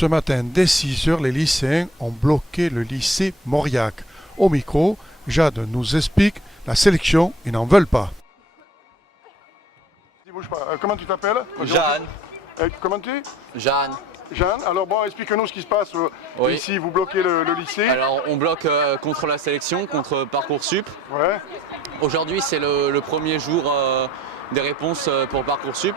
Ce matin, dès 6 heures, les lycéens ont bloqué le lycée Mauriac. Au micro, Jade nous explique la sélection, ils n'en veulent pas. Bouge pas. Comment tu t'appelles? Jeanne. Comment tu? Jeanne. Jeanne. Alors bon, explique-nous ce qui se passe Oui. ici. Vous bloquez le lycée. Alors on bloque contre la sélection, contre Parcoursup. Ouais. Aujourd'hui c'est le premier jour des réponses pour Parcoursup.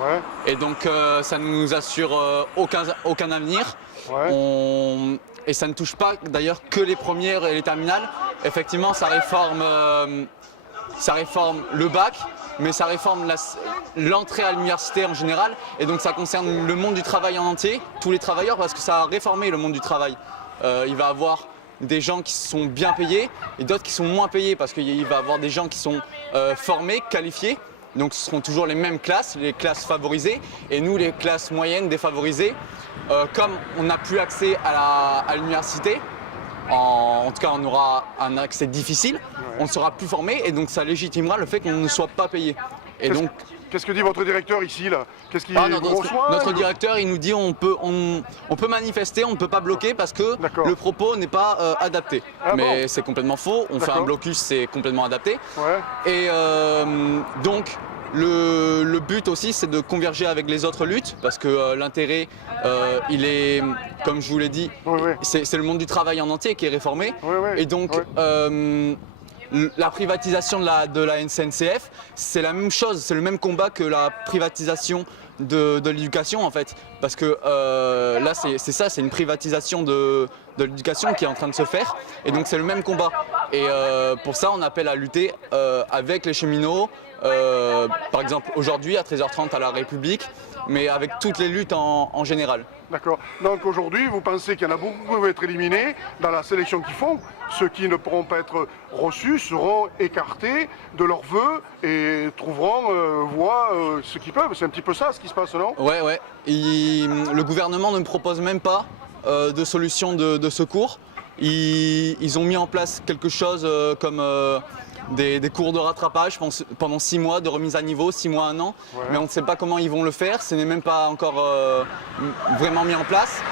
Ouais. Et donc ça ne nous assure aucun avenir. Ouais. Et ça ne touche pas d'ailleurs que les premières et les terminales. Effectivement ça réforme le bac, mais ça réforme l'entrée à l'université en général. Et donc ça concerne le monde du travail en entier, tous les travailleurs, parce que ça a réformé le monde du travail. Il va y avoir des gens qui sont bien payés et d'autres qui sont moins payés, parce qu'il va y avoir des gens qui sont formés, qualifiés. Donc ce seront toujours les mêmes classes, les classes favorisées, et nous les classes moyennes défavorisées. Comme on n'a plus accès à l'université, en tout cas on aura un accès difficile, on ne sera plus formé et donc ça légitimera le fait qu'on ne soit pas payé. Et donc, qu'est-ce que dit votre directeur ici là? Qu'est-ce qu'il notre directeur il nous dit on peut manifester, on ne peut pas bloquer parce que le propos n'est pas adapté. Mais c'est complètement faux, on fait un blocus, c'est complètement adapté. Ouais. Et donc le but aussi c'est de converger avec les autres luttes parce que l'intérêt il est, comme je vous l'ai dit, c'est le monde du travail en entier qui est réformé. Et donc la privatisation de la SNCF, c'est la même chose, c'est le même combat que la privatisation de l'éducation en fait. Parce que là c'est une privatisation de l'éducation qui est en train de se faire. Et donc c'est le même combat. Et pour ça on appelle à lutter avec les cheminots, par exemple aujourd'hui à 13h30 à la République, mais avec toutes les luttes en général. D'accord. Donc aujourd'hui, vous pensez qu'il y en a beaucoup qui vont être éliminés dans la sélection qu'ils font. Ceux qui ne pourront pas être reçus seront écartés de leurs vœux et trouveront voie ce qu'ils peuvent. C'est un petit peu ça ce qui se passe, non? Ouais. Le gouvernement ne propose même pas de solution de secours. Ils ont mis en place quelque chose comme des cours de rattrapage pendant 6 mois, de remise à niveau, 6 mois, 1 an. Mais on ne sait pas comment ils vont le faire, ce n'est même pas encore vraiment mis en place.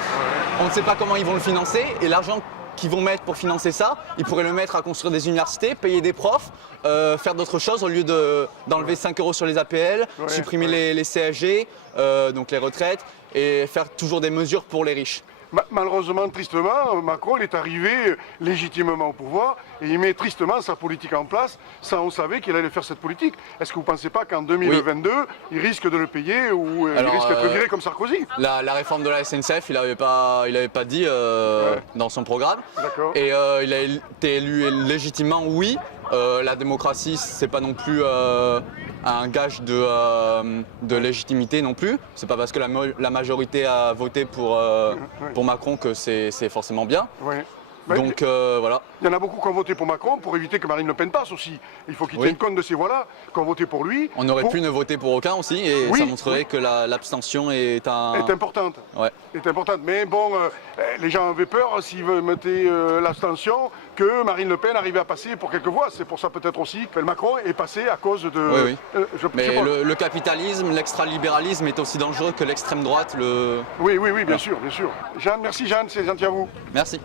On ne sait pas comment ils vont le financer et l'argent qu'ils vont mettre pour financer ça, ils pourraient le mettre à construire des universités, payer des profs, faire d'autres choses au lieu d'enlever 5 € sur les APL, supprimer les CSG, donc les retraites, et faire toujours des mesures pour les riches. Malheureusement, tristement, Macron il est arrivé légitimement au pouvoir et il met tristement sa politique en place sans on savait qu'il allait faire cette politique. Est-ce que vous ne pensez pas qu'en 2022, il risque de le payer ou il risque d'être viré comme Sarkozy? La réforme de la SNCF, il n'avait pas dit dans son programme. Et il a été élu légitimement, oui. La démocratie, c'est pas non plus un gage de légitimité non plus. C'est pas parce que la majorité a voté pour Macron que c'est forcément bien. Donc voilà. Il y en a beaucoup qui ont voté pour Macron pour éviter que Marine Le Pen passe aussi. Il faut qu'ils tiennent compte de ces voix-là, qui ont voté pour lui. On aurait pu ne voter pour aucun aussi et ça montrerait que l'abstention est importante. Est importante. Mais bon, les gens avaient peur s'ils mettaient l'abstention que Marine Le Pen arrivait à passer pour quelques voix. C'est pour ça peut-être aussi que Macron est passé à cause de... Mais le capitalisme, l'extralibéralisme est aussi dangereux que l'extrême droite. Oui, bien sûr. Jeanne, merci Jeanne, c'est gentil à vous. Merci.